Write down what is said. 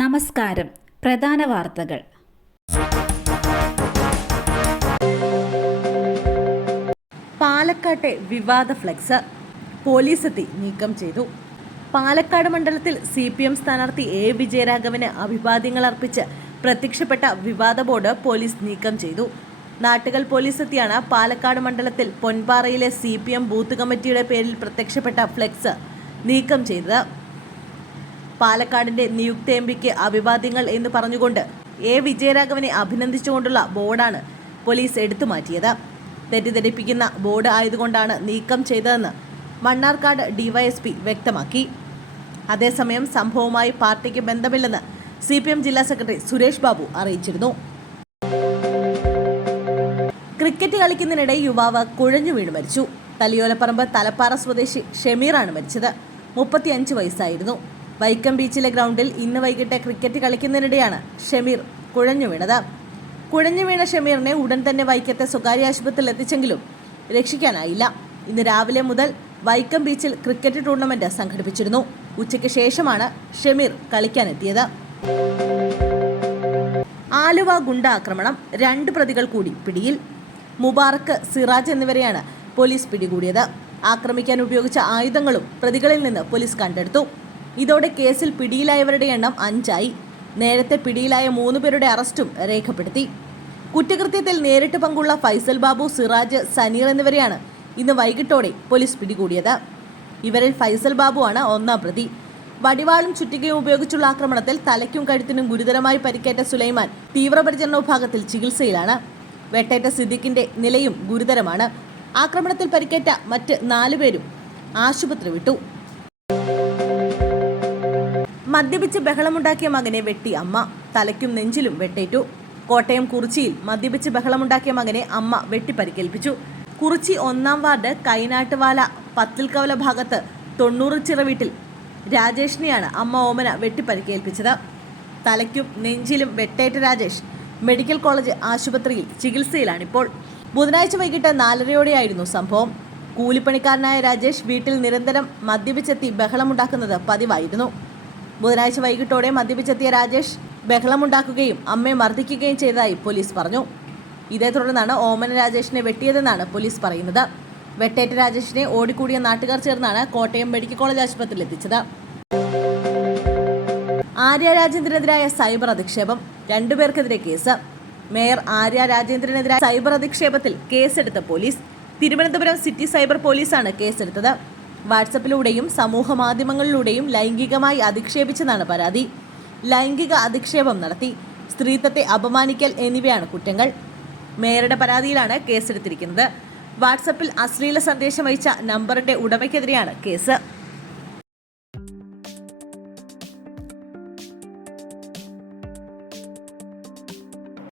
നമസ്കാരം. പ്രധാന വാർത്തകൾ. പാലക്കാട്ടെ വിവാദ ഫ്ലെക്സ് പോലീസെത്തി നീക്കം ചെയ്തു. പാലക്കാട് മണ്ഡലത്തിൽ CPM സ്ഥാനാർത്ഥി A. വിജയരാഘവന് അഭിവാദ്യങ്ങൾ അർപ്പിച്ച് പ്രത്യക്ഷപ്പെട്ട വിവാദ ബോർഡ് പോലീസ് നീക്കം ചെയ്തു. നാട്ടുകൽ പോലീസെത്തിയാണ് പാലക്കാട് മണ്ഡലത്തിൽ പൊൻപാറയിലെ CPM ബൂത്ത് കമ്മിറ്റിയുടെ പേരിൽ പ്രത്യക്ഷപ്പെട്ട ഫ്ലെക്സ് നീക്കം ചെയ്തത്. പാലക്കാടിന്റെ നിയുക്ത MP അഭിവാദ്യങ്ങൾ എന്ന് പറഞ്ഞുകൊണ്ട് A. വിജയരാഘവനെ അഭിനന്ദിച്ചുകൊണ്ടുള്ള ബോർഡാണ് പോലീസ് എടുത്തുമാറ്റിയത്. തെറ്റിദ്ധരിപ്പിക്കുന്ന ബോർഡ് ആയതുകൊണ്ടാണ് നീക്കം ചെയ്തതെന്ന് മണ്ണാർക്കാട് DYSP വ്യക്തമാക്കി. അതേസമയം സംഭവവുമായി പാർട്ടിക്ക് ബന്ധമില്ലെന്ന് CPM ജില്ലാ സെക്രട്ടറി സുരേഷ് ബാബു അറിയിച്ചിരുന്നു. ക്രിക്കറ്റ് കളിക്കുന്നതിനിടെ യുവാവ് കുഴഞ്ഞു വീണ് മരിച്ചു. തലിയോലപ്പറമ്പ് തലപ്പാറ സ്വദേശി ഷമീറാണ് മരിച്ചത്. 35 വയസ്സായിരുന്നു. വൈക്കം ബീച്ചിലെ ഗ്രൗണ്ടിൽ ഇന്ന് വൈകിട്ട് ക്രിക്കറ്റ് കളിക്കുന്നതിനിടെയാണ് ഷമീർ കുഴഞ്ഞു വീണത്. കുഴഞ്ഞു വീണ ഷമീറിനെ ഉടൻ തന്നെ വൈക്കത്തെ സ്വകാര്യ ആശുപത്രിയിൽ എത്തിച്ചെങ്കിലും രക്ഷിക്കാനായില്ല. ഇന്ന് രാവിലെ മുതൽ വൈക്കം ബീച്ചിൽ ക്രിക്കറ്റ് ടൂർണമെന്റ് സംഘടിപ്പിച്ചിരുന്നു. ഉച്ചയ്ക്ക് ശേഷമാണ് ഷമീർ കളിക്കാനെത്തിയത്. ആലുവ ഗുണ്ട ആക്രമണം, 2 പ്രതികൾ കൂടി പിടിയിൽ. മുബാറക്ക്, സിറാജ് എന്നിവരെയാണ് പോലീസ് പിടികൂടിയത്. ആക്രമിക്കാൻ ഉപയോഗിച്ച ആയുധങ്ങളും പ്രതികളിൽ നിന്ന് പോലീസ് കണ്ടെടുത്തു. ഇതോടെ കേസിൽ പിടിയിലായവരുടെ എണ്ണം 5 നേരത്തെ പിടിയിലായ 3 പേരുടെ അറസ്റ്റും രേഖപ്പെടുത്തി. കുറ്റകൃത്യത്തിൽ നേരിട്ട് പങ്കുള്ള ഫൈസൽ ബാബു, സിറാജ്, സനീർ എന്നിവരെയാണ് ഇന്ന് വൈകിട്ടോടെ പോലീസ് പിടികൂടിയത്. ഇവരിൽ ഫൈസൽ ബാബുവാണ് 1ാം പ്രതി. വടിവാളും ചുറ്റികയും ഉപയോഗിച്ചുള്ള ആക്രമണത്തിൽ തലയ്ക്കും കഴുത്തിനും ഗുരുതരമായി പരിക്കേറ്റ സുലൈമാൻ തീവ്രപരിചരണ വിഭാഗത്തിൽ ചികിത്സയിലാണ്. വെട്ടേറ്റ സിദ്ദിഖിന്റെ നിലയും ഗുരുതരമാണ്. ആക്രമണത്തിൽ പരിക്കേറ്റ മറ്റ് 4 പേരും ആശുപത്രി വിട്ടു. മദ്യപിച്ച് ബഹളമുണ്ടാക്കിയ മകനെ വെട്ടി അമ്മ, തലയ്ക്കും നെഞ്ചിലും വെട്ടേറ്റു. കോട്ടയം കുറിച്ചിയിൽ മദ്യപിച്ച് ബഹളമുണ്ടാക്കിയ മകനെ അമ്മ വെട്ടിപ്പരിക്കേൽപ്പിച്ചു. കുറിച്ചി 1ാം വാർഡ് കൈനാട്ടുവാല പത്തിൽക്കവല ഭാഗത്ത് 90 ചിറ വീട്ടിൽ രാജേഷിനെയാണ് അമ്മ ഓമന വെട്ടിപ്പരിക്കേൽപ്പിച്ചത്. തലയ്ക്കും നെഞ്ചിലും വെട്ടേറ്റ രാജേഷ് മെഡിക്കൽ കോളേജ് ആശുപത്രിയിൽ ചികിത്സയിലാണിപ്പോൾ. ബുധനാഴ്ച വൈകിട്ട് 4:30യോടെയായിരുന്നു സംഭവം. കൂലിപ്പണിക്കാരനായ രാജേഷ് വീട്ടിൽ നിരന്തരം മദ്യപിച്ചെത്തി ബഹളമുണ്ടാക്കുന്നത് പതിവായിരുന്നു. ബുധനാഴ്ച വൈകിട്ടോടെ മദ്യപിച്ചെത്തിയ രാജേഷ് ബഹളമുണ്ടാക്കുകയും അമ്മയെ മർദ്ദിക്കുകയും ചെയ്തതായി പോലീസ് പറഞ്ഞു. ഇതേ തുടർന്നാണ് ഓമന രാജേഷിനെ വെട്ടിയതെന്നാണ് പോലീസ് പറയുന്നത്. വെട്ടേറ്റ രാജേഷിനെ ഓടിക്കൂടിയ നാട്ടുകാർ ചേർന്നാണ് കോട്ടയം മെഡിക്കൽ കോളേജ് ആശുപത്രിയിൽ എത്തിച്ചത്. ആര്യ രാജേന്ദ്രനെതിരായ സൈബർ അധിക്ഷേപം, 2 പേർക്കെതിരെ കേസ്. മേയർ ആര്യ രാജേന്ദ്രനെതിരായ സൈബർ അധിക്ഷേപത്തിൽ കേസെടുത്ത പോലീസ്. തിരുവനന്തപുരം സിറ്റി സൈബർ പോലീസാണ് കേസെടുത്തത്. വാട്സപ്പിലൂടെയും സമൂഹ മാധ്യമങ്ങളിലൂടെയും ലൈംഗികമായി അധിക്ഷേപിച്ചെന്നാണ് പരാതി. ലൈംഗിക അധിക്ഷേപം നടത്തി, സ്ത്രീത്വത്തെ അപമാനിക്കൽ എന്നിവയാണ് കുറ്റങ്ങൾ. മേയറുടെ പരാതിയിലാണ് കേസെടുത്തിരിക്കുന്നത്. വാട്സപ്പിൽ അശ്ലീല സന്ദേശം അയച്ച നമ്പറിന്റെ ഉടമയ്ക്കെതിരെയാണ് കേസ്.